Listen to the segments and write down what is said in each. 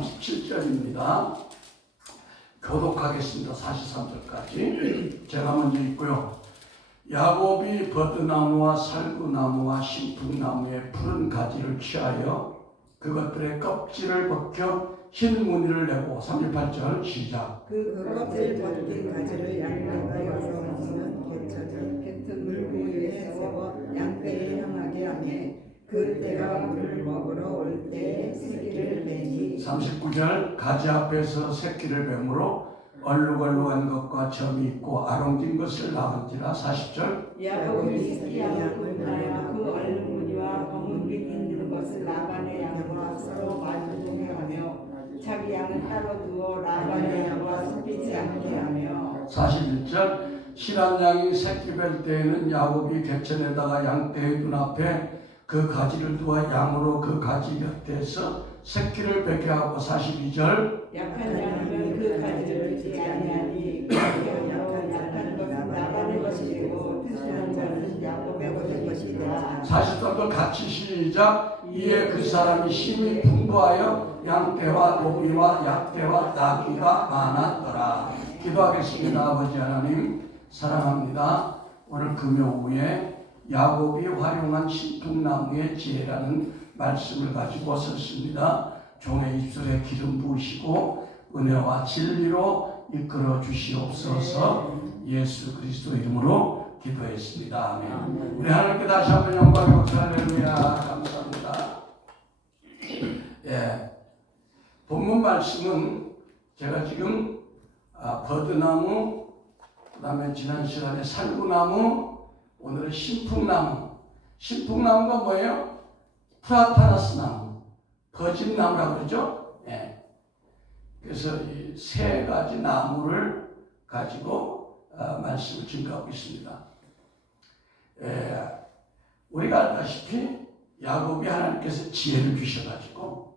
37절입니다. 교독하겠습니다. 43절까지. 제가 먼저 읽고요. 야곱이 버드나무와 살구나무와 신풍나무의 푸른 가지를 취하여 그것들의 껍질을 벗겨 흰 무늬를 내고 38절 시작. 그 껍질 벗긴 가지를 양떼가 여성은 개천을 물 위에 세워 양떼를 향하게 하며 그 떼가 물을 먹으러 올 때 새끼를 베니 39절 가지 앞에서 새끼를 베므로 얼룩얼룩한 것과 점이 있고 아롱진 것을 낳은지라 40절 야곱이 새끼양을 낳아 그 얼룩무늬와 검은 빛 있는 것을 라반의 양과 서로 마주보게하며 자기 양은 따로 두어 라반의 양과 섞이지 않게 하며 41절 실한 양이 새끼 뵐 때에는 야곱이 개천에다가 양떼의 눈앞에 그 가지를 두어 양으로 그 가지 곁에서 새끼를 베게 하고 42절 약한 양은 그 가지를 듣지 아니하니 약한 것은 라반의 것이고 튼튼한 자는 야곱의 것이라 43절 같이 시작. 이에 그 사람이 힘이 풍부하여 양떼와 노비와 약떼와 나귀가 많았더라. 기도하겠습니다. 아버지 하나님 사랑합니다. 오늘 금요 후에 야곱이 활용한 신풍나무의 지혜라는 말씀을 가지고 섰습니다. 종의 입술에 기름 부으시고 은혜와 진리로 이끌어 주시옵소서. 예수 그리스도 이름으로 기도했습니다. 아멘. 우리 하나님께 다시 한번 영광 할렐루야 감사합니다. 예, 본문 말씀은 제가 지금 버드나무, 그 다음에 지난 시간에 살구나무, 오늘은 신풍나무. 신풍나무가 뭐예요? 프라타나스 나무, 버진나무라고 그러죠. 예. 그래서 이 세 가지 나무를 가지고 말씀을 증거하고 있습니다. 예. 우리가 알다시피 야곱이 하나님께서 지혜를 주셔가지고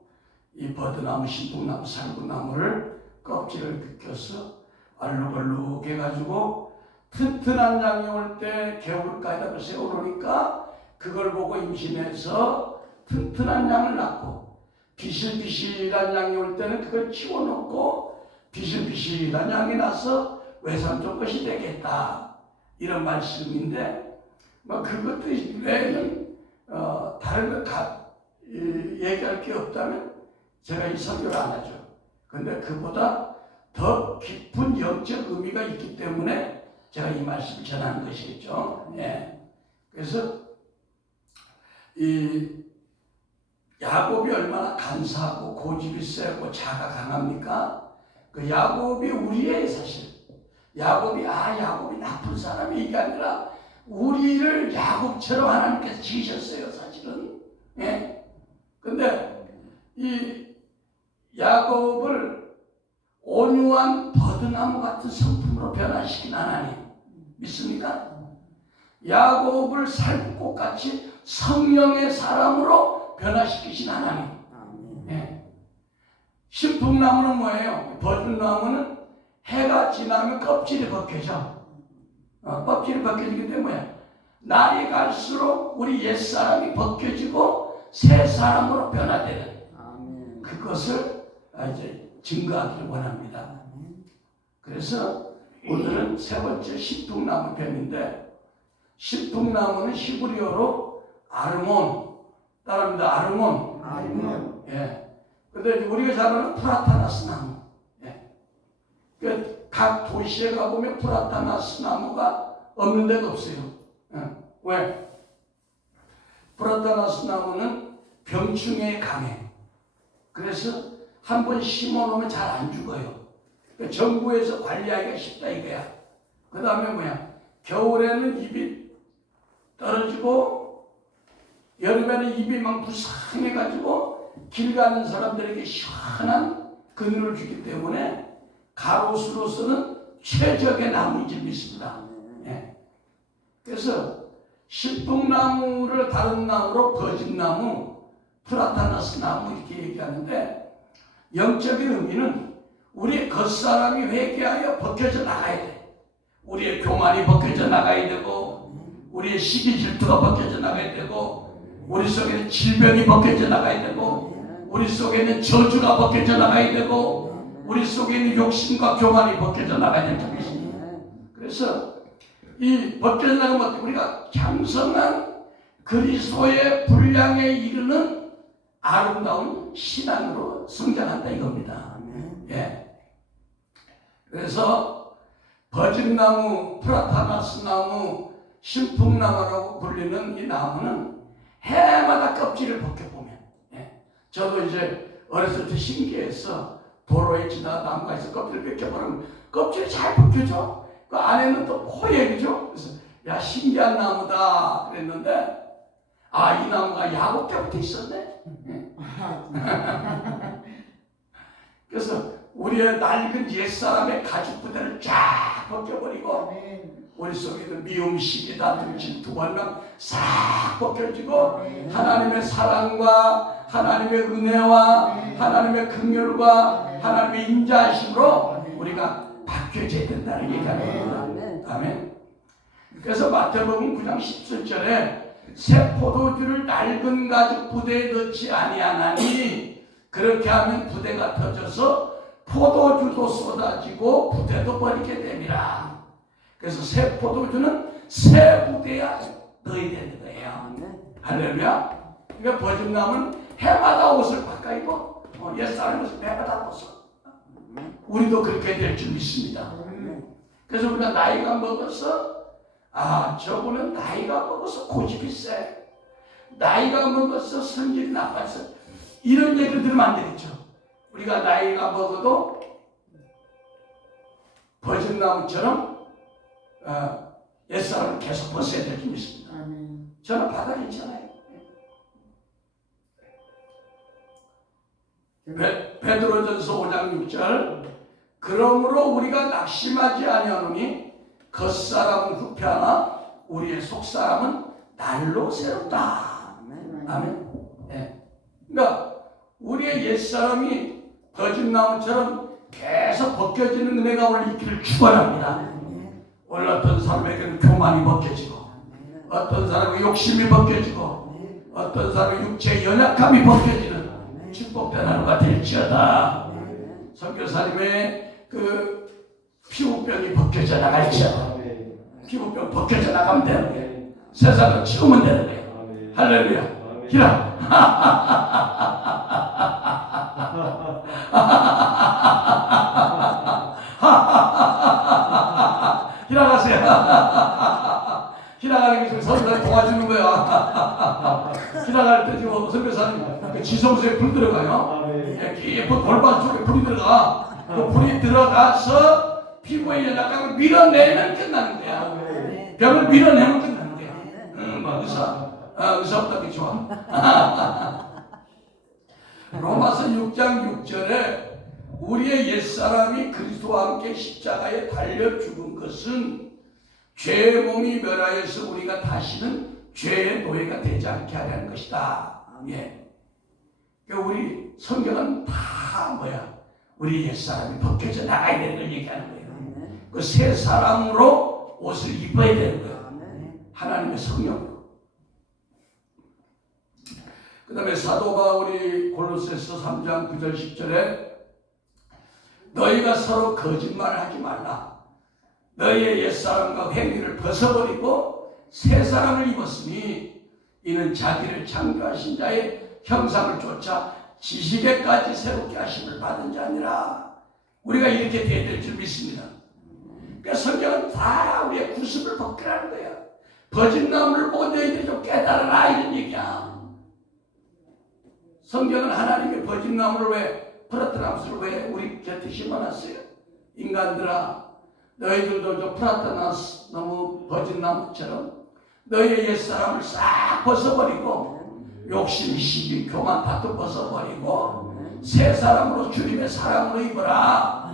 이 버드나무, 신풍나무, 살구나무를 껍질을 벗겨서 얼룩얼룩 해가지고 튼튼한 양이 올 때 개울가에다가 세워놓으니까 그걸 보고 임신해서 튼튼한 양을 낳고 비실비실한 양이 올 때는 그걸 치워놓고 비실비실한 양이 나서 외삼촌 것이 되겠다. 이런 말씀인데 그것도 외에는 다른 거 얘기할 게 없다면 제가 이 설교를 안 하죠. 근데 그보다 더 깊은 영적 의미가 있기 때문에 제가 이 말씀을 전하는 것이겠죠. 예. 그래서 이 야곱이 얼마나 간사하고 고집이 세고 자가 강합니까? 그 야곱이 우리의 사실 야곱이 나쁜 사람이 이게 아니라 우리를 야곱처럼 하나님께서 지으셨어요. 사실은. 예. 근데 이 야곱을 온유한 버드나무 같은 성품으로 변화시킨 하나님 믿습니까? 야곱을 살구꽃같이 성령의 사람으로 변화시키신 하나님. 예. 신풍나무는 뭐예요? 버드나무는 해가 지나면 껍질이 벗겨져. 껍질이 벗겨지기 때문에 날이 갈수록 우리 옛사람이 벗겨지고 새 사람으로 변화되는 그것을 이제 증거하기를 원합니다. 그래서 오늘은 세 번째 신풍나무 편인데 신풍나무는 히브리어로 아르몬 따라합니다. 아르몬. 예. 근데 우리가 잘 아는 프라타나스 나무. 예. 각 도시에 가보면 프라타나스 나무가 없는 데가 없어요. 예. 왜? 프라타나스 나무는 병충해에 강해. 그래서 한번 심어놓으면 잘 안 죽어요. 그러니까 정부에서 관리하기가 쉽다 이거야. 그 다음에 뭐야? 겨울에는 잎이 떨어지고 여름에는 잎이 막 부상해가지고 길 가는 사람들에게 시원한 그늘을 주기 때문에 가로수로서는 최적의 나무인 줄 믿습니다. 예. 그래서 신풍나무를 다른 나무로 버진나무, 프라타나스 나무 이렇게 얘기하는데 영적인 의미는 우리의 겉사람이 회개하여 벗겨져 나가야 돼. 우리의 교만이 벗겨져 나가야 되고 우리의 시기 질투가 벗겨져 나가야 되고 우리 속에 질병이 벗겨져 나가야 되고 우리 속에 있는 저주가 벗겨져 나가야 되고 우리 속에 있는 욕심과 교만이 벗겨져 나가야 될 줄 믿습니다. 그래서 이 벗겨져 나가면 우리가 장성한 그리스도의 분량에 이르는 아름다운 신앙으로 성장한다 이겁니다. 예. 그래서 버짐나무, 프라타나스 나무, 신풍나무라고 불리는 이 나무는 해마다 껍질을 벗겨보면, 예. 저도 이제 어렸을 때 신기해서 도로에 지나 나무가 있어 껍질을 벗겨보면 껍질이 잘 벗겨져. 그 안에는 또 뽀얘, 그죠? 그래서 야, 신기한 나무다 그랬는데 아, 이 나무가 야곱 때부터 있었네. 예. 그래서 우리의 낡은 옛사람의 가죽 부대를 쫙 벗겨버리고 우리 속에 있는 미움, 시기, 다툼, 질투, 원망 싹 벗겨지고 하나님의 사랑과 하나님의 은혜와 하나님의 긍휼과 하나님의 인자하심으로 우리가 바뀌어져야 된다는 얘기가 겁니다. 아멘. 그래서 마태복음 9장 17절에 새 포도주를 낡은 가죽 부대에 넣지 아니하나니 그렇게 하면 부대가 터져서 포도주도 쏟아지고 부대도 버리게 됩니다. 그래서 새 포도주는 새 부대에 넣어야 되는 거예요. 할렐루야. 그러니까 버짐남은 해마다 옷을 바꿔 입어. 옛사람 옷을 해마다 벗어. 우리도 그렇게 될 줄 믿습니다. 그래서 우리가 나이가 먹어서 아, 저분은 나이가 먹어서 고집이 세. 나이가 먹어서 성질이 나빠서 이런 얘기를 들으면 안 되겠죠. 우리가 나이가 먹어도 버짐나무처럼 옛사람을 계속 벗어야 될 줄 믿습니다. 저는 바닥 있잖아요. 베드로전서 5장 6절 그러므로 우리가 낙심하지 아니하노니 겉사람은 후패하나 우리의 속사람은 날로 새롭다. 아멘. 네. 그러니까 우리의 옛사람이 버짐나무처럼 계속 벗겨지는 은혜가 오늘 있기를 축원합니다. 오늘 어떤 사람에게는 교만이 벗겨지고 어떤 사람의 욕심이 벗겨지고 어떤 사람의 육체의 연약함이 벗겨지는 축복된 하루가 될지어다. 선교사님의 그 피부병이 벗겨져 나갈지어다. 피부병 벗겨져 나가면 되는 거예요. 세상을 치우면 되는 거예요. 할렐루야. 기라. 기라가세요. 기라가는 게 지금 선교사님 도와주는 거야. 기라갈 때 지금 선교사님 지성소에 불 들어가요. 깊은 골반 쪽에 불이 들어가. 그 불이 들어가서 피부에 연약함을 밀어내면 끝나는 거야. 병을 밀어내면 끝나는 거야. 뭐 의사 없다기 좋아. 로마서 6장 6절에 우리의 옛사람이 그리스도와 함께 십자가에 달려 죽은 것은 죄의 몸이 멸하여서 우리가 다시는 죄의 노예가 되지 않게 하려는 것이다. 예. 그러니까 우리 성경은 다 뭐야? 우리 옛사람이 벗겨져 나가야 되는 걸 얘기하는 거예요. 그 새 사람으로 옷을 입어야 되는 거예요. 하나님의 성령으로. 그 다음에 사도 바울이 골로새서 3장 9절 10절에 너희가 서로 거짓말을 하지 말라. 너희의 옛사람과 행위를 벗어버리고 새 사람을 입었으니 이는 자기를 창조하신 자의 형상을 쫓아 지식에까지 새롭게 하심을 받은 자니라. 우리가 이렇게 돼야 될 줄 믿습니다. 그러니까 성경은 다 우리의 구습을 벗기라는 거예요. 버짐나무를 보고 너희들이 좀 깨달아라 이런 얘기야. 성경은 하나님의 버짐나무를 왜 프라타나스를 왜 우리 곁에 심어놨어요? 인간들아 너희들도 저 프라타나스 나무 버짐나무처럼 너희의 옛사람을 싹 벗어버리고 욕심, 시기, 교만, 다툼 벗어버리고 새 사람으로 주님의 사랑으로 입어라.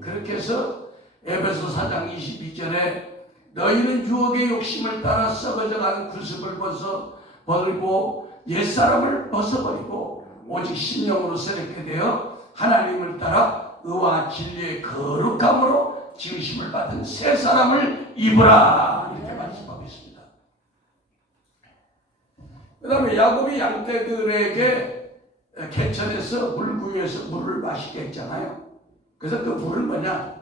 그렇게 해서 에베소 4장 22절에 너희는 유혹의 욕심을 따라 썩어져가는 구습을 벗어버리고 옛사람을 벗어버리고 오직 신령으로 새롭게 되어 하나님을 따라 의와 진리의 거룩함으로 지으심을 받은 새 사람을 입으라. 이렇게 말씀하고 있습니다. 그 다음에 야곱이 양떼들에게 개천에서 물구유에서 물을 마시게 했잖아요. 그래서 그 물은 뭐냐?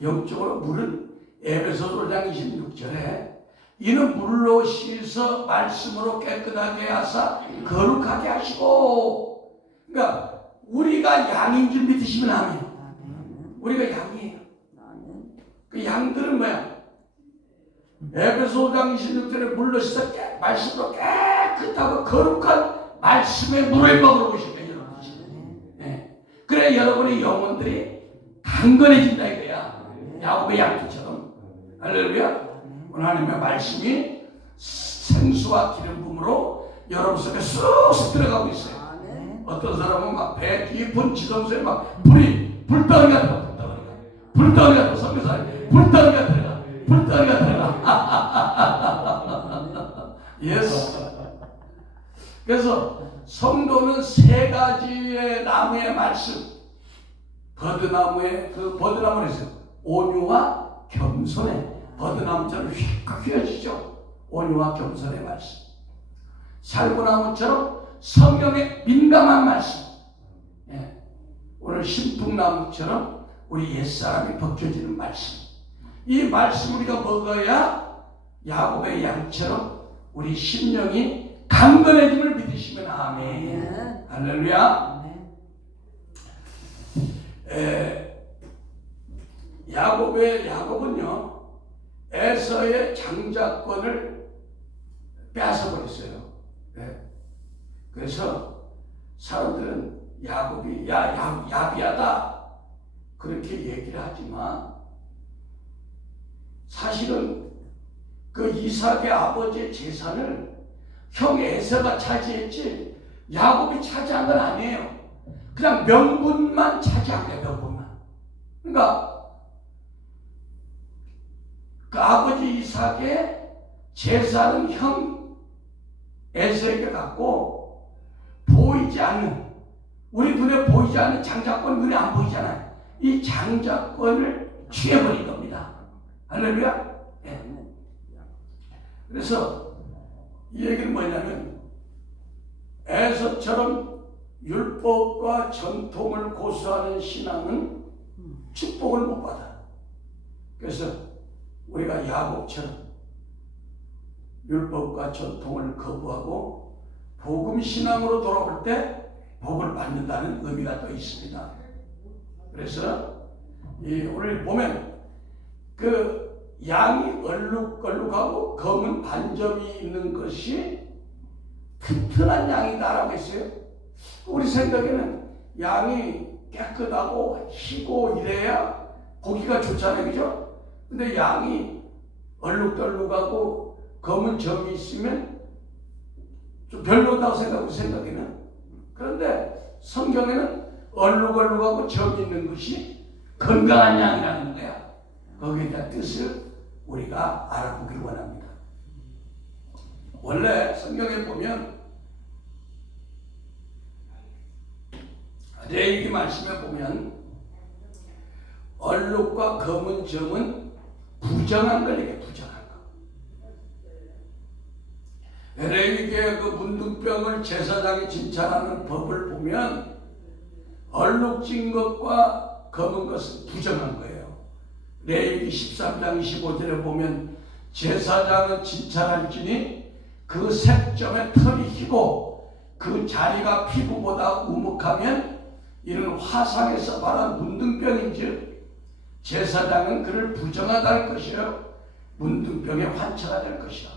영적으로 물은 에베소서 5장 26절에 이는 물로 씻어 말씀으로 깨끗하게 하사 거룩하게 하시고, 그러니까 우리가 양인 줄 믿으시면 아멘. 우리가 양이에요. 그 양들은 뭐야? 에베소 5장 26절에 물로 씻어 말씀으로 깨끗하고 거룩한 말씀의 물을 먹으러 오신 거예요, 여러분. 네. 그래 여러분의 영혼들이 강건해진다 이거야. 야곱의 양들처럼. 할렐루야. 오늘 하나님의 말씀이 생수와 기름 부음으로 여러분 속에 쑥쑥 들어가고 있어요. 어떤 사람은 막 배 깊은 지성소에 막 불덩이가 들어가, 불덩이가 들어가, 성교사에 불덩이가 들어가, 불덩이가 들어가. 예수. 그래서 성도는 세 가지의 나무의 말씀, 버드나무의 그 버드나무는 있어요. 온유와 겸손의 버드나무처럼 휙 휘어지죠. 온유와 겸손의 말씀. 살구나무처럼 성경에 민감한 말씀. 예. 오늘 신풍나무처럼 우리 옛사람이 벗겨지는 말씀. 이 말씀 우리가 먹어야 야곱의 양처럼 우리 심령이 강건해짐을 믿으시면 아멘. 할렐루야. 야곱은요 에서의 장자권을 뺏어버렸어요. 그래서 사람들은 야곱이 야비하다 그렇게 얘기를 하지만 사실은 그 이삭의 아버지의 재산을 형 에서가 차지했지 야곱이 차지한 건 아니에요. 그냥 명분만 차지한 거예요. 명분만. 그러니까 그 아버지 이삭의 재산은 형 에서에게 갖고 보이지 않는, 우리 눈에 보이지 않는 장자권, 눈에 안 보이잖아요. 이 장자권을 취해버린 겁니다. 할렐루야. 네. 그래서 이 얘기는 뭐냐면 에서처럼 율법과 전통을 고수하는 신앙은 축복을 못 받아. 그래서 우리가 야곱처럼 율법과 전통을 거부하고 복음 신앙으로 돌아올 때 복을 받는다는 의미가 또 있습니다. 그래서 오늘 보면 그 양이 얼룩얼룩하고 검은 반점이 있는 것이 튼튼한 양이다라고 했어요. 우리 생각에는 양이 깨끗하고 희고 이래야 고기가 좋잖아요, 그죠? 근데 양이 얼룩덜룩하고 검은 점이 있으면 좀 별로다고 생각하고 생각에는. 그런데 성경에는 얼룩얼룩하고 점이 있는 것이 건강한 양이라는 거야. 거기에 대한 뜻을 우리가 알아보기를 원합니다. 원래 성경에 보면 레위기 말씀에 보면 얼룩과 검은 점은 부정한 걸 얘기해. 부정한 거. 레위기의 그 문둥병을 제사장이 진찰하는 법을 보면 얼룩진 것과 검은 것은 부정한 거예요. 레위기 13장 25절에 보면 제사장은 진찰할지니 그 색점의 털이 희고 그 자리가 피부보다 우묵하면 이는 화상에서 말한 문둥병인즉 제사장은 그를 부정하다 할 것이요 문둥병의 환처가 될 것이다.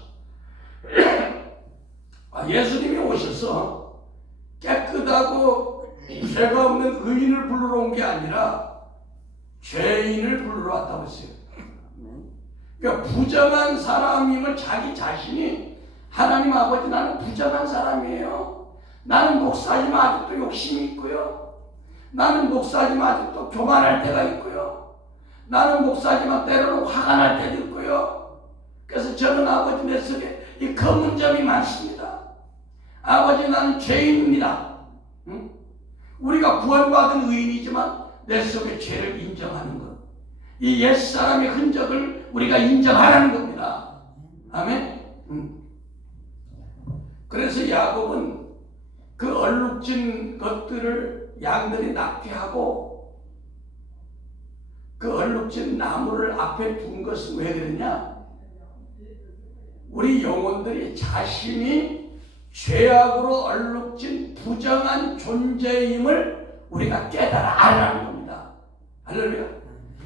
예수님이 오셔서 깨끗하고 죄가 없는 의인을 부르러 온 게 아니라 죄인을 부르러 왔다고 했어요. 그러니까 부정한 사람임을 자기 자신이 하나님 아버지 나는 부정한 사람이에요. 나는 목사지만 아직도 욕심이 있고요. 나는 목사지만 아직도 교만할 때가 있고요. 나는 목사지만 때로는 화가 날 때도 있고요. 그래서 저는 아버지 내 속에 이 검은 점이 많습니다. 아버지 나는 죄인입니다. 응? 우리가 구원받은 의인이지만 내 속에 죄를 인정하는 것. 이 옛사람의 흔적을 우리가 인정하라는 겁니다. 아멘. 그래서 야곱은 그 얼룩진 것들을 양들이 낫게 하고 그 얼룩진 나무를 앞에 둔 것은 왜 그러냐? 우리 영혼들이 자신이 죄악으로 얼룩진 부정한 존재임을 우리가 깨달아 알라는 겁니다. 할렐루야.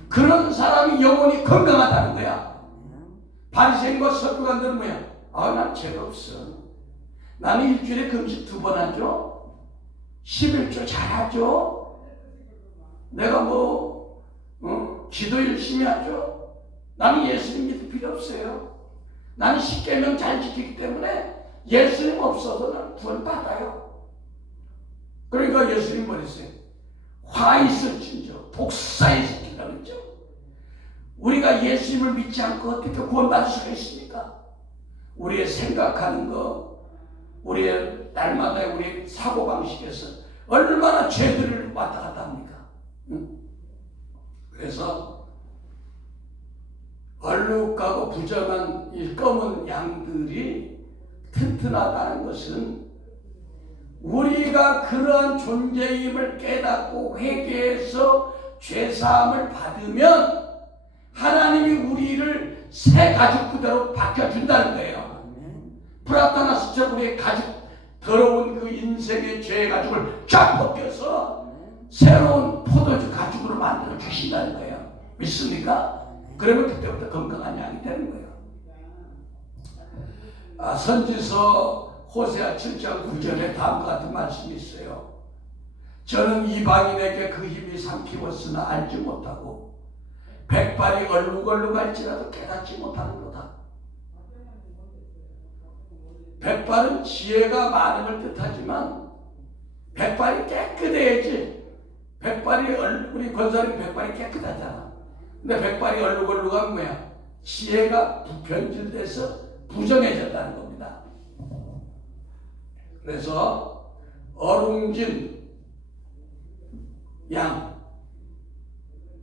그런 사람이 영혼이 건강하다는 거야. 바리새인과 서기관들은 뭐야? 난 죄가 없어. 나는 일주일에 금식 2번 하죠. 11조 잘하죠. 내가 기도 열심히 하죠. 나는 예수님 믿을 필요 없어요. 나는 십계명 잘 지키기 때문에 예수님 없어도 나는 구원 받아요. 그러니까 예수님 뭐랬어요? 화 있을진저 복사의 새끼라 그랬죠. 우리가 예수님을 믿지 않고 어떻게 구원받을 수가 있습니까? 우리의 생각하는 거, 우리의 날마다 우리의 사고방식에서 얼마나 죄들을 왔다 갔다 합니까? 그래서 얼룩하고 부정한 이 검은 양들이 튼튼하다는 것은 우리가 그러한 존재임을 깨닫고 회개해서 죄사함을 받으면 하나님이 우리를 새 가죽 그대로 바뀌어준다는 거예요. 프라타나스처럼 우리의 가죽, 더러운 그 인생의 죄의 가죽을 쫙 벗겨서 새로운 포도주 가죽으로 만들어 주신다는 거예요. 믿습니까? 그러면 그때부터 건강한 양이 되는 거예요. 선지서 호세아 7장 9절에 다음과 같은 말씀이 있어요. 저는 이방인에게 그 힘이 삼키웠으나 알지 못하고 백발이 얼룩얼룩할지라도 깨닫지 못하는도다. 백발은 지혜가 많음을 뜻하지만 백발이 깨끗해야지. 우리 권사님 백발이 깨끗하잖아. 근데 백발이 얼룩얼룩하면 뭐야? 지혜가 변질돼서 부정해졌다는 겁니다. 그래서 어룽진 양,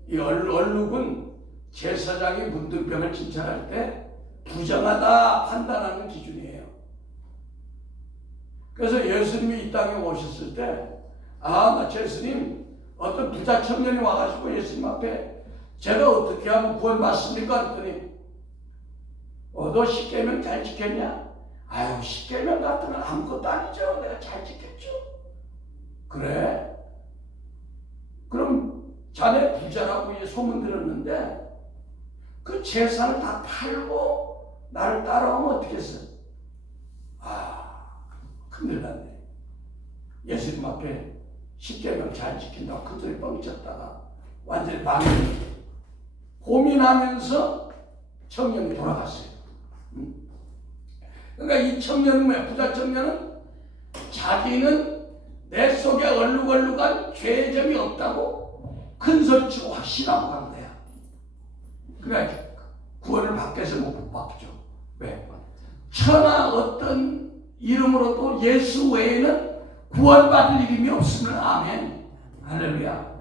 이 얼룩은 제사장이 문둥병을 진찰할 때 부정하다 판단하는 기준이에요. 그래서 예수님이 이 땅에 오셨을 때 나 예수님 어떤 부자 청년이 와가지고 예수님 앞에 제가 어떻게 하면 구원받습니까? 그랬더니 너 십계명 잘 지켰냐? 십계명 같은 건 아무것도 아니죠. 내가 잘 지켰죠. 그래? 그럼 자네 부자라고 소문 들었는데 그 재산을 다 팔고 나를 따라오면 어떻게 했어? 큰일 났네. 예수님 앞에 십계명 잘 지킨다고 큰소리 뻥쳤다가 완전히 망했네. 고민하면서 청년이 돌아갔어요. 그러니까 이 청년은 뭐야? 부자 청년은 자기는 내 속에 얼룩얼룩한 죄점이 없다고 큰소리치고 확신하고 간 거야. 그래 구원을 받겠어 못 받죠. 왜? 천하 어떤 이름으로도 예수 외에는 구원받을 이름이 없으면 아멘. 할렐루야.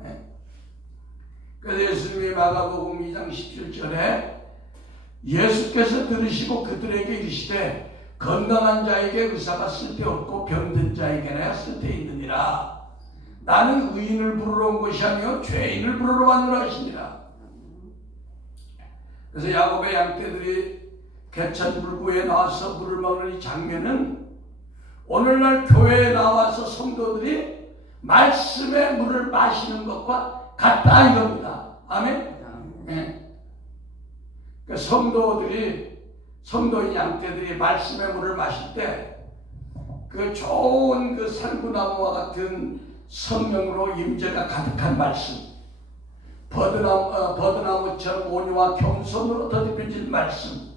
그래서 예수님이 마가복음 2장 17절에 예수께서 들으시고 그들에게 이르시되 건강한 자에게 의사가 쓸데없고 병든 자에게나 쓸데있느니라. 나는 의인을 부르러 온 것이 아니요 죄인을 부르러 왔노라 하시니라. 그래서 야곱의 양떼들이 개천 물구에 나와서 물을 먹는 이 장면은 오늘날 교회에 나와서 성도들이 말씀의 물을 마시는 것과 같다 이겁니다. 아멘? 네. 그러니까 성도인 양떼들이 말씀의 물을 마실 때 그 좋은 그 살구나무와 같은 성령으로 임재가 가득한 말씀, 버드나무처럼 온유와 겸손으로 더듬혀진 말씀,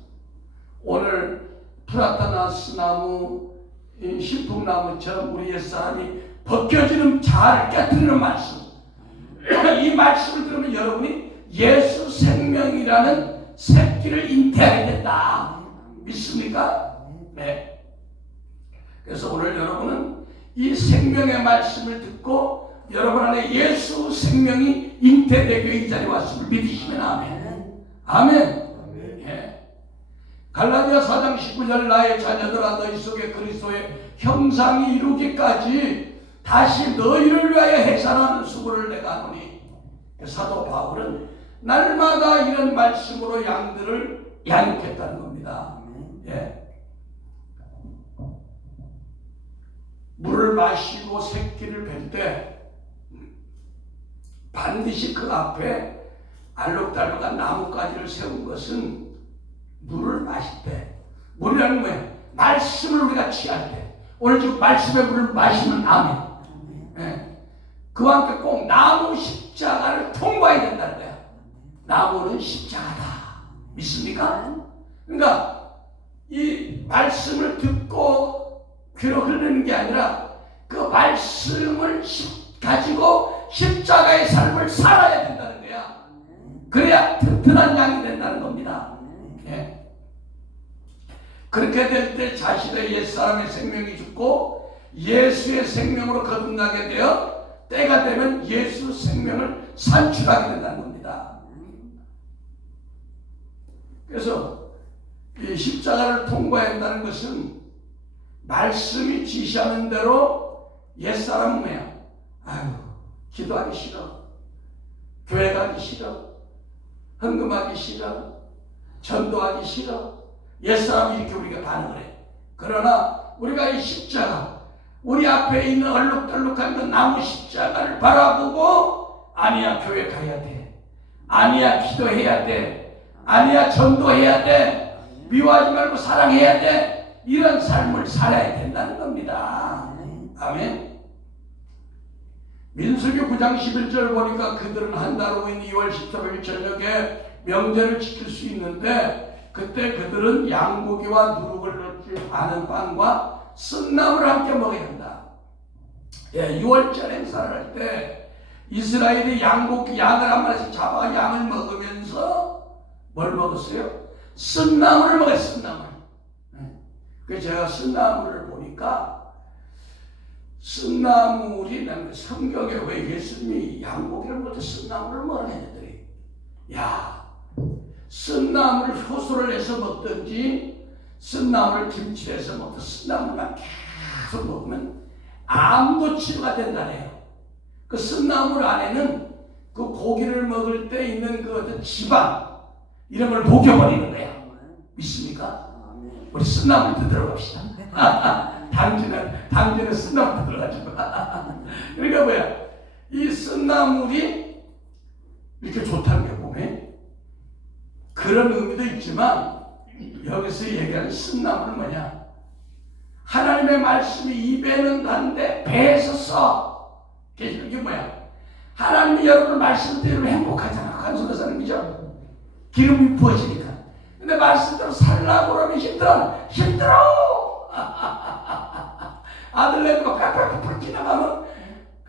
오늘 플라타나스 나무, 신풍나무처럼 우리 옛사람이 벗겨지는 자아를 깨뜨리는 말씀. 이 말씀을 들으면 여러분이 예수 생명이라는 새끼를 잉태하게 된다. 믿습니까? 네. 그래서 오늘 여러분은 이 생명의 말씀을 듣고 여러분 안에 예수 생명이 잉태되고 이 자리에 왔음을 믿으시면 아멘. 아멘. 예. 갈라디아 4장 19절 나의 자녀들아 너희 속에 그리스도의 형상이 이루기까지 다시 너희를 위하여 해산하는 수고를 내가 하노니. 사도 바울은 날마다 이런 말씀으로 양들을 양육했다는 겁니다. 예. 물을 마시고 새끼를 뵐 때 반드시 그 앞에 알록달록한 나뭇가지를 세운 것은 물을 마실 때, 물이라는 거예요. 말씀을 우리가 취할 때, 오늘 지금 말씀의 물을 마시면 아멘. 예. 그와 함께 꼭 나무 십자가를 통과해야 된다는 거야. 나무는 십자가다. 믿습니까? 그러니까 이 말씀을 듣고 귀로 흐르는 게 아니라 그 말씀을 가지고 십자가의 삶을 살아야 된다는 거야. 그래야 튼튼한 양이 된다는 겁니다. 예. 그렇게 될 때 자신의 옛사람의 생명이 죽고 예수의 생명으로 거듭나게 되어 때가 되면 예수 생명을 산출하게 된다는 겁니다. 그래서 이 십자가를 통과해야 한다는 것은 말씀이 지시하는 대로 옛사람은 뭐야? 아유, 기도하기 싫어, 교회 가기 싫어, 헌금하기 싫어, 전도하기 싫어. 옛사람이 이렇게 우리가 반응을 해. 그러나 우리가 이 십자가, 우리 앞에 있는 얼룩덜룩한 그 나무 십자가를 바라보고 아니야 교회 가야 돼, 아니야 기도해야 돼, 아니야 전도해야 돼, 미워하지 말고 사랑해야 돼, 이런 삶을 살아야 된다는 겁니다. 아멘. 민수기 9장 11절 보니까 그들은 한 달 후인 2월 13일 저녁에 명제를 지킬 수 있는데 그때 그들은 양고기와 누룩을 넣지 않은 빵과 쓴나물을 함께 먹어야 한다. 예, 6월절 행사를 할 때 이스라엘이 양을 한 마리씩 잡아 양을 먹으면서 뭘 먹었어요? 쓴나물을 먹어요. 쓴나물. 그래서 제가 쓴나물을 보니까 쓴나물이 성경에 왜 예수님이 양고기를 먹을 때 쓴나물을 먹으라 했더니, 야, 쓴나물을 효소를 내서 먹든지 쓴나물을 김치를 해서 먹든 쓴나물만 계속 먹으면 암도 치료가 된다네요. 그 쓴나물 안에는 그 고기를 먹을 때 있는 그 어떤 지방 이런 걸 녹여버리는 거야. 믿습니까? 우리 쓴나물 들어갑시다. 당진은 쓴나물 들어가지 마. 그러니까 뭐야? 이 쓴나물이 이렇게 좋다는 게 보면 그런 의미도 있지만 여기서 얘기하는 쓴나물은 뭐냐? 하나님의 말씀이 입에는 단데 배에서 써. 이게 뭐야? 하나님이 여러분 말씀대로 행복하잖아. 간섭해서는 그죠? 기름이 부어지니까. 근데 말씀대로 살라고 그러면 힘들어. 아들 내고 팍팍팍 지나가면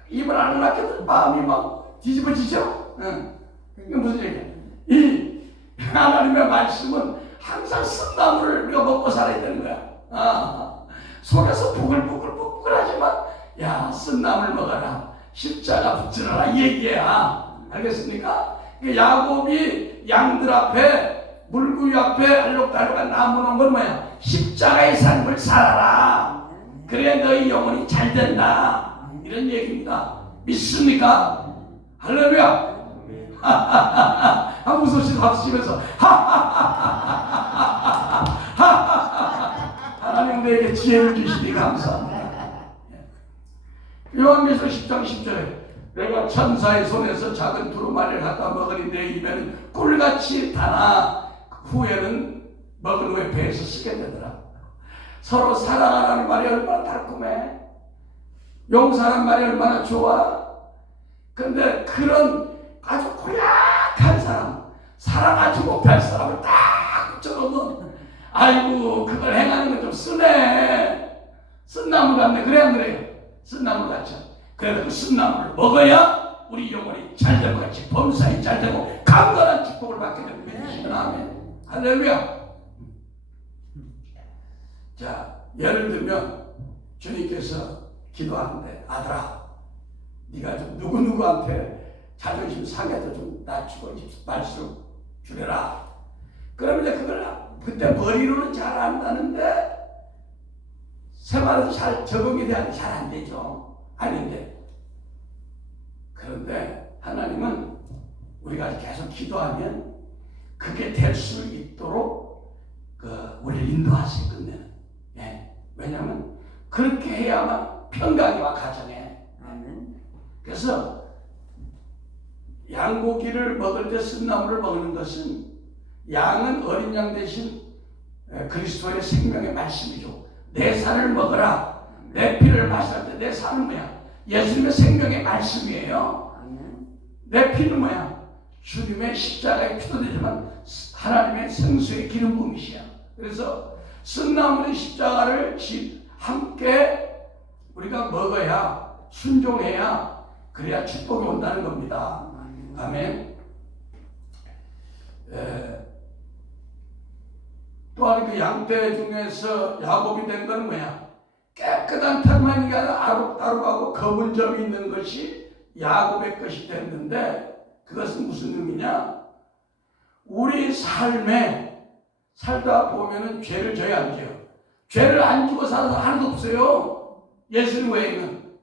입을 안 닫혀도 마음이 막 뒤집어지죠? 응. 이게 무슨 얘기야? 이 하나님의 말씀은 항상 쓴나물을 우리가 먹고 살아야 되는 거야. 속에서 부글부글하지만 야, 쓴나물 먹어라, 십자가 붙이라, 이 얘기야. 알겠습니까? 야곱이 양들 앞에 물구유 앞에 알록달록한 나무 놓은 건 뭐야? 십자가의 삶을 살아라. 그래야 너희 영혼이 잘 된다. 이런 얘기입니다. 믿습니까? 할렐루야. 한번 웃으시고 박수 치면서 하나님 내게 지혜를 주시니 감사합니다. 요한계시록 10장 10절에 내가 천사의 손에서 작은 두루마리를 갖다 먹으니 내 입에는 꿀같이 타나 후에는 먹은 후에 배에서 쓰게 되더라. 서로 사랑하라는 말이 얼마나 달콤해. 용서하는 말이 얼마나 좋아. 근데 그런 아주 고약한 사람, 사랑하지 못할 사람을 딱 붙여놓으면 아이고 그걸 행하는 건 좀 쓰네. 쓴나물 같네. 그래 안 그래요? 쓴나물 같죠. 그래도 그 쓴나물을 먹어야 우리 영혼이 잘되고 같이 범사에 잘되고 강건한 축복을 받게 됩니다. 아멘. 할렐루야. 자, 예를 들면 주님께서 기도하는데 아들아, 네가 좀 누구누구한테 자존심 상해도 좀 낮추고 말씀 주려라. 그러면 이제 그걸 그때 머리로는 잘 안다는데 생활에서 잘 적응이 되는데 잘 안 되죠. 아닌데. 그런데 하나님은 우리가 계속 기도하면 그게 될 수 있도록 우리를 인도하세요. 끝내는. 예. 왜냐하면 그렇게 해야만 평강이 와 가정에. 아멘. 그래서 양고기를 먹을 때 쓴나물을 먹는 것은 양은 어린 양 대신 그리스도의 생명의 말씀이죠. 내 살을 먹어라. 내 피를 마시라. 내 살은 뭐야? 예수님의 생명의 말씀이에요. 아멘. 내 피는 뭐야? 주님의 십자가에 피도 되지만 하나님의 생수의 기름 부음이시야. 그래서 쓴나물의 십자가를 함께 우리가 먹어야 순종해야 그래야 축복이 온다는 겁니다. 아멘. 또한 그 양떼 중에서 야곱이 된 건 뭐야? 깨끗한 털만 있는 게 아니라 아록다록하고 검은 점이 있는 것이 야곱의 것이 됐는데 그것은 무슨 의미냐? 우리 삶에 살다 보면은 죄를 져야 안 져요. 죄를 안 지고 살아서 하나도 없어요. 예수님 외에는.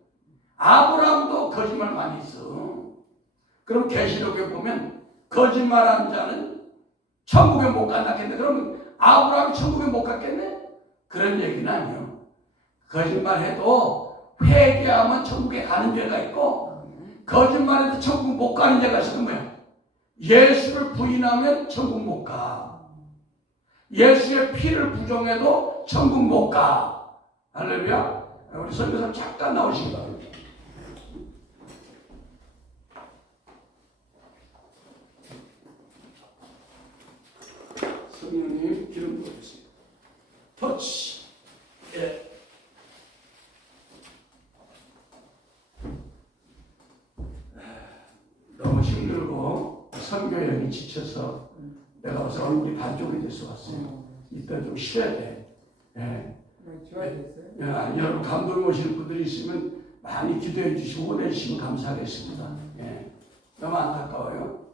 아브라함도 거짓말 많이 있어. 그럼 계시록에 보면 거짓말한 자는 천국에 못 간다겠네. 그러면 아브라함이 천국에 못 갔겠네? 그런 얘기는 아니에요. 거짓말해도 회개하면 천국에 가는 죄가 있고 거짓말해도 천국 못 가는 죄가 있으면 뭐야? 예수를 부인하면 천국 못 가. 예수의 피를 부정해도 천국 못 가. 할렐루야. 우리 선교사님 잠깐 나오시기 바랍니다. 성령님 기름 부어주세요. 터치. 예. 너무 힘들고 선교여행이 지쳐서 내가 와서 얼굴이 반쪽이 돼서 왔어요. 이따 좀 쉬어야 돼. 예. 좋아졌어요? 예, 여러분 감동 오시는 분들이 있으면 많이 기도해 주시고 원해 주시면 감사하겠습니다. 예. 너무 안타까워요.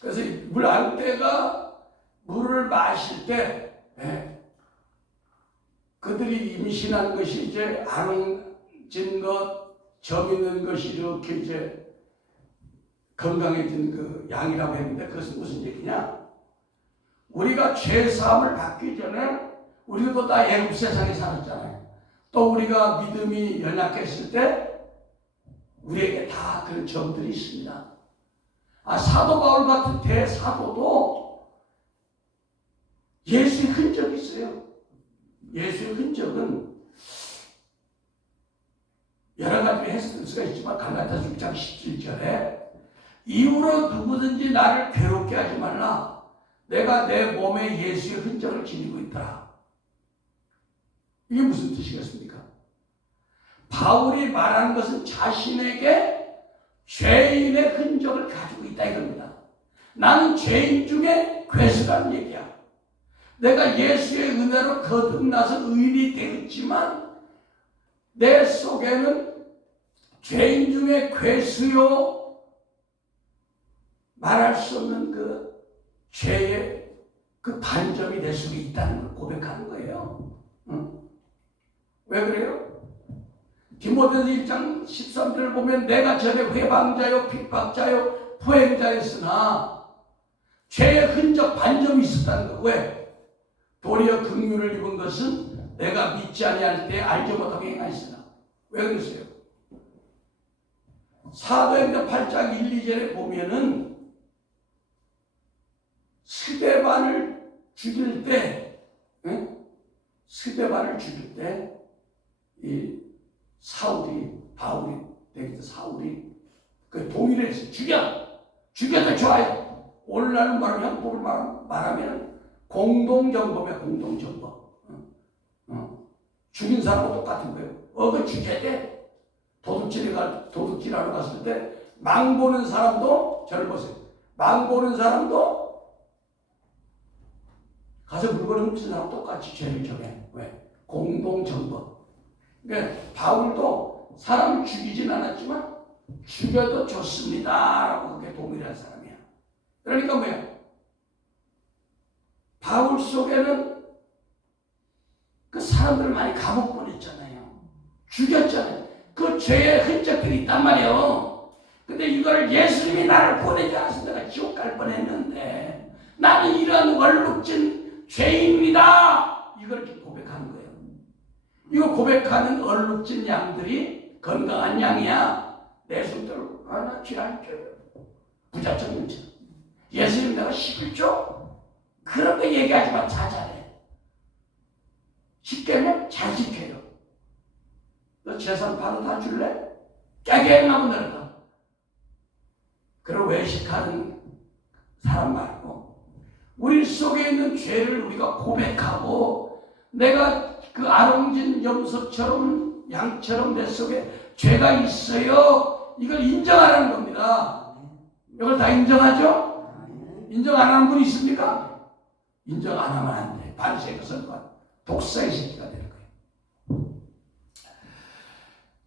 그래서 물 안대가 물을 마실 때 그들이 임신한 것이 이제 안진 것, 점 있는 것이 이렇게 이제 건강해진 그 양이라고 했는데 그것은 무슨 얘기냐? 우리가 죄 사함을 받기 전에 우리도 다 애굽 세상에 살았잖아요. 또 우리가 믿음이 연약했을 때 우리에게 다 그런 점들이 있습니다. 사도 바울 같은 대사도도 예수의 흔적이 있어요. 예수의 흔적은 여러 가지 해석될 수가 있지만 갈라디아서 6장 17절에 이후로 누구든지 나를 괴롭게 하지 말라. 내가 내 몸에 예수의 흔적을 지니고 있다. 이게 무슨 뜻이겠습니까? 바울이 말하는 것은 자신에게 죄인의 흔적을 가지고 있다 이겁니다. 나는 죄인 중에 괴수라는 얘기야. 내가 예수의 은혜로 거듭나서 의인이 되었지만 내 속에는 죄인 중에 괴수요 말할 수 없는 그 죄의 그 반점이 내 속에 있다는 걸 고백하는 거예요. 응? 왜 그래요? 디모데서 1장 13절을 보면 내가 전에 회방자요 핍박자요 포행자였으나 죄의 흔적 반점이 있었다는 거. 왜? 도리어 긍휼을 입은 것은 내가 믿지 아니할 때 알지 못하게 행하였으나. 왜 그랬어요? 사도행전 8장 1, 2절에 보면은 스데반을 죽일 때 이 바울이 되겠다. 사울이 그 동의를 했어요. 죽여도 좋아요. 오늘날은 말하면 형법을 말하면 공동정범이야. 공동정범. 죽인 사람하고 똑같은 거예요. 그 죽여야 돼. 도둑질하러 갔을 때 망 보는 사람도 저를 보세요. 망 보는 사람도 가서 물건을 훔친 사람 똑같이 죄를 정해. 왜? 공동정범. 그러니까 바울도 사람을 죽이진 않았지만 죽여도 좋습니다 라고 그게 동의를 한 사람이야. 그러니까 뭐야? 바울 속에는 그 사람들 많이 감옥 보냈잖아요. 죽였잖아요. 그 죄의 흔적들이 있단 말이에요. 근데 이걸 예수님이 나를 보내지 않아서 내가 지옥 갈 뻔했는데 나는 이런 얼룩진 죄인입니다. 이걸 이렇게 고백하는 거예요. 이거 고백하는 얼룩진 양들이 건강한 양이야. 내 손대로 나 죄 안 줘. 부자적 문제. 예수님 내가 11조? 그런 거 얘기하지 마. 자잘해. 쉽게면 잘 지켜요. 너 재산 바로 다 줄래? 깨게 하면 너는 그런 외식하는 사람 말고 우리 속에 있는 죄를 우리가 고백하고 내가 그 아롱진 염소처럼 양처럼 내 속에 죄가 있어요. 이걸 인정하라는 겁니다. 이걸 다 인정하죠? 인정 안 하는 분이 있습니까? 인정 안 하면 안 돼. 바리새인과 서기관 독사의 새끼가 되는 거예요.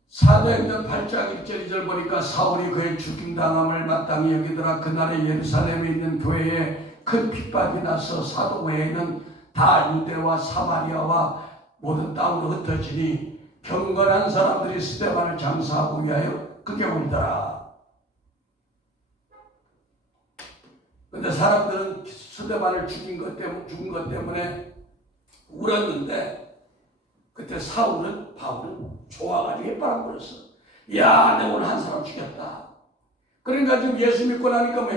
사도행전 8장 1절 2절 보니까 사울이 그의 죽임당함을 마땅히 여기더라. 그날에 예루살렘에 있는 교회에 큰 핍박이 나서 사도 외에는 다 유대와 사마리아와 모든 땅으로 흩어지니 경건한 사람들이 스데반을 장사하고 위하여 크게 울더라. 근데 사람들은 스데반을 죽인 것 때문에 울었는데 그때 바울은 좋아가지고 햇바람 불었어. 야, 내가 오늘 한 사람 죽였다. 그러니까 지금 예수 믿고 나니까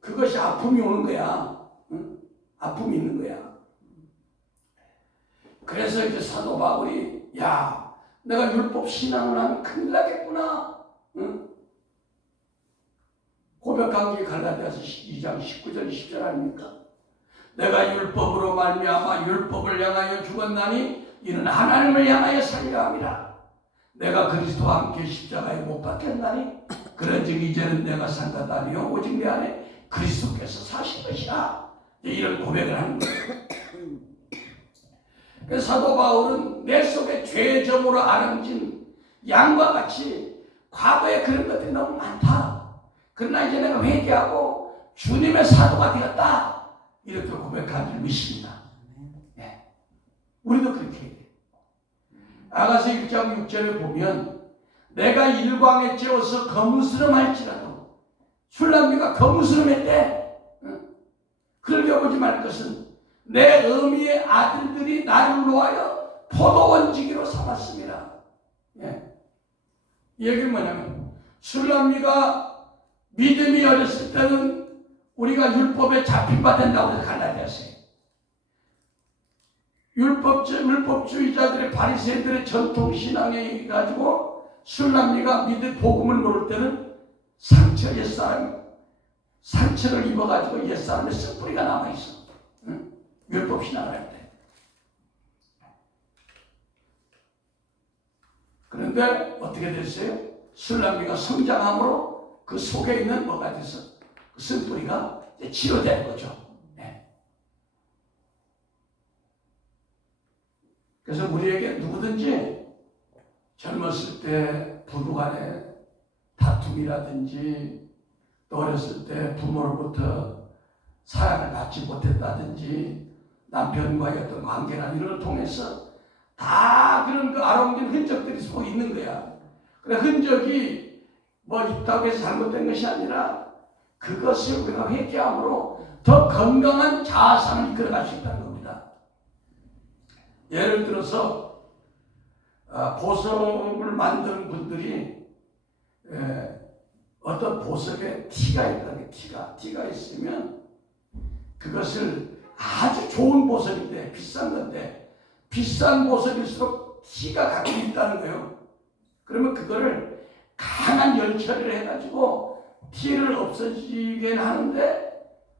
그것이 아픔이 오는 거야. 응? 아픔이 있는 거야. 그래서 이제 사도 바울이 야, 내가 율법 신앙을 하면 큰일 나겠구나. 응? 고백한 게 갈라디아서 2장 19절 20절 아닙니까? 내가 율법으로 말미암아 율법을 향하여 죽었나니 이는 하나님을 향하여 살려 함이라. 내가 그리스도와 함께 십자가에 못 박혔나니 그런즉 이제는 내가 산 것 아니요 오직 내 안에 그리스도께서 사신 것이라. 이런 고백을 하는 거예요. 그래서 사도 바울은 내 속에 죄의 점으로 아름진 양과 같이 과거에 그런 것들이 너무 많다. 그러나 이제 내가 회개하고 주님의 사도가 되었다. 이렇게 고백한 줄 믿습니다. 네. 우리도 그렇게 해야 돼. 아가서 1장 6절에 보면 내가 일광에 찌어서 거무스름할지라도 술람비가 거무스름했대. 그걸 여보지 말 것은 내 어미의 아들들이 나를 놓아여 포도원지기로 삼았습니다. 예. 이 얘기는 뭐냐면 술람비가 믿음이 어렸을 때는 우리가 율법에 잡힌 바 된다고 해서 갈라디아서요. 율법주의자들의 바리새인들의 전통신앙에 가지고 술람미가 믿을 복음을 모를 때는 상처를 입어가지고 옛사람의 쓴뿌리가 남아있어. 응? 율법신앙을 할 때. 그런데 어떻게 됐어요? 술람미가 성장함으로 그 속에 있는 뭐가 돼서 그 쓴뿌리가 치료되는 거죠. 네. 그래서 우리에게 누구든지 젊었을 때 부부 간에 다툼이라든지 또 어렸을 때 부모로부터 사랑을 받지 못했다든지 남편과의 어떤 관계나 이런 걸 통해서 다 그런 그 아롱진 흔적들이 속에 있는 거야. 그래 흔적이 뭐 있다고 해서 잘못된 것이 아니라 그것을 우리가 회개함으로 더 건강한 자아상을 이끌어갈 수 있다는 겁니다. 예를 들어서 보석을 만드는 분들이 어떤 보석에 티가 있다는 티가 있으면 그것을 아주 좋은 보석인데 비싼 건데 비싼 보석일수록 티가 가끔 있다는 거예요. 그러면 그거를 강한 열처리를 해가지고 티를 없어지게 하는데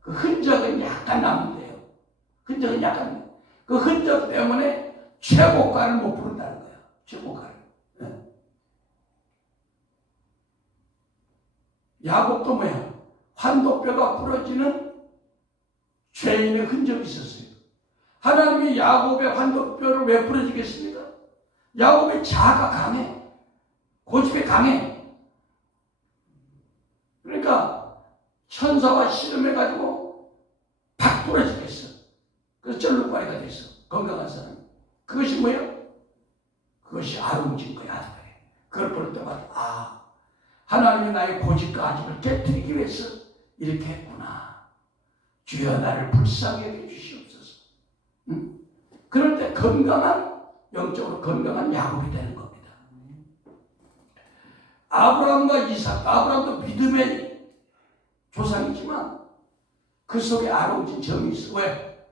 그 흔적은 약간 남는데요. 흔적은 약간 그 흔적 때문에 최고가를 못 부른다는 거예요. 최고가를. 네. 야곱도 뭐야? 환도뼈가 부러지는 죄인의 흔적이 있었어요. 하나님이 야곱의 환도뼈를 왜 부러지겠습니까? 야곱의 자아가 강해. 고집이 강해. 그러니까 천사와 씨름해가지고 팍 부러지겠어. 그 쩔룩거리가 됐어. 건강한 사람. 그것이 뭐예요? 그것이 아름진 거야. 아름다워. 그걸 볼 때마다 하나님이 나의 고집가짐을 깨뜨리기 위해서 이렇게 했구나. 주여 나를 불쌍히 여겨주시옵소서. 그럴 때 건강한, 영적으로 건강한 야곱이 되는 겁니다. 아브라함과 이삭, 아브라함도 믿음의 조상이지만 그 속에 아름진 점이 있어. 왜?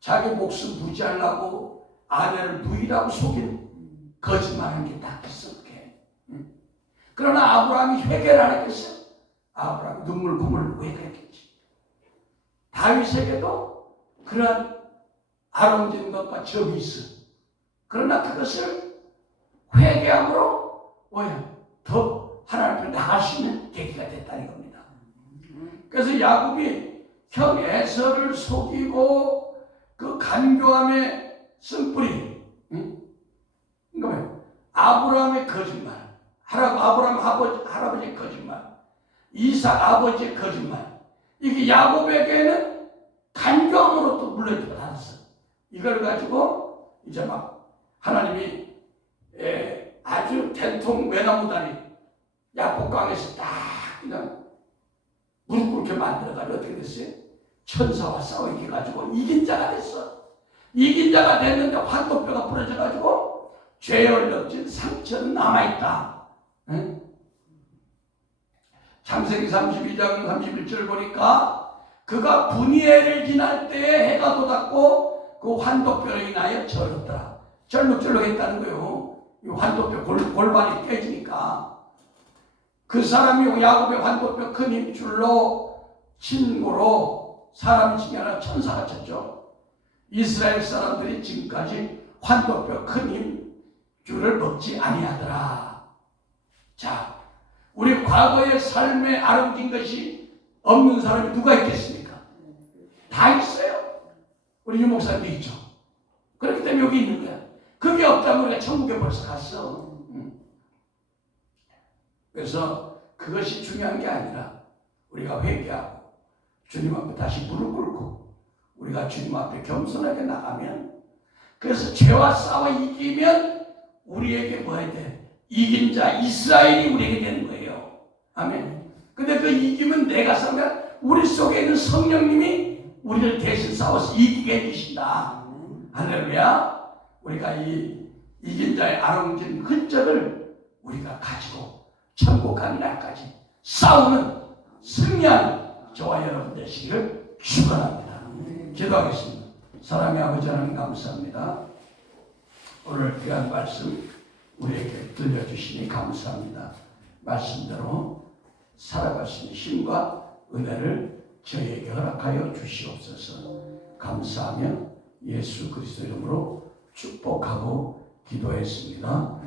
자기 목숨 부지하려고 아내를 부인하고 속인 거짓말하는 게 딱 있어. 그러나 아브라함이 회개를 안 했겠어요? 아브라함이 눈물 고물을 회개했겠지. 다윗에게도 그런 아름진 것과 점이 있어. 그러나 그것을 회개함으로 더 하나님 앞에 나갈 수 있는 계기가 됐다는 겁니다. 그래서 야곱이 형 에서를 속이고 그 간교함의 쓴뿌리, 그러니까 뭐예요? 아브라함의 거짓말, 아브라함 할아버지의 거짓말, 이삭 아버지의 거짓말, 이게 야곱에게는 간교함으로 또 물려받았어. 이걸 가지고 이제 막 하나님이 아주 된통 외나무다리 야복강에서 딱 그냥 무릎 꿇게 만들어가지고 어떻게 됐어요? 천사와 싸워 이겨가지고 이긴 자가 됐어. 이긴 자가 됐는데 환도뼈가 부러져가지고 죄에 얼룩진 상처는 남아있다. 응? 창세기 32장 31절 보니까 그가 분이엘을 지날 때에 해가 돋았고 그 환도뼈로 인하여 절었더라. 절룩절룩했다는 거예요. 이 환도뼈 골반이 깨지니까 그 사람이 야곱의 환도뼈 큰 힘줄로 친구로 사람이 치게 아니라 천사가 쳤죠. 이스라엘 사람들이 지금까지 환도뼈 큰 힘줄을 먹지 아니하더라. 자, 우리 과거의 삶에 아름진 것이 없는 사람이 누가 있겠습니까? 다 있어요. 우리 유 목사님도 있죠. 그렇기 때문에 여기 있는 거야. 그게 없다면 우리가 천국에 벌써 갔어. 그래서 그것이 중요한 게 아니라 우리가 회개하고 주님 앞에 다시 무릎 꿇고 우리가 주님 앞에 겸손하게 나가면, 그래서 죄와 싸워 이기면 우리에게 뭐 해야 돼? 이긴 자 이스라엘이 우리에게 되는 거예요. 아멘. 근데 그 이김은 내가 싸우면 우리 속에 있는 성령님이 우리를 대신 싸워서 이기게 해주신다. 할렐루야. 우리가 이 이긴 자의 아름진 흔적을 우리가 가지고 천국 가는 날까지 싸우는, 승리하는 저와 여러분 되시기를 축원합니다. 기도하겠습니다. 사랑의 아버지 하나님 감사합니다. 오늘 귀한 말씀 우리에게 들려주시니 감사합니다. 말씀대로 살아갈 수 있는 힘과 은혜를 저희에게 허락하여 주시옵소서. 감사하며 예수 그리스도 이름으로 축복하고 기도했습니다.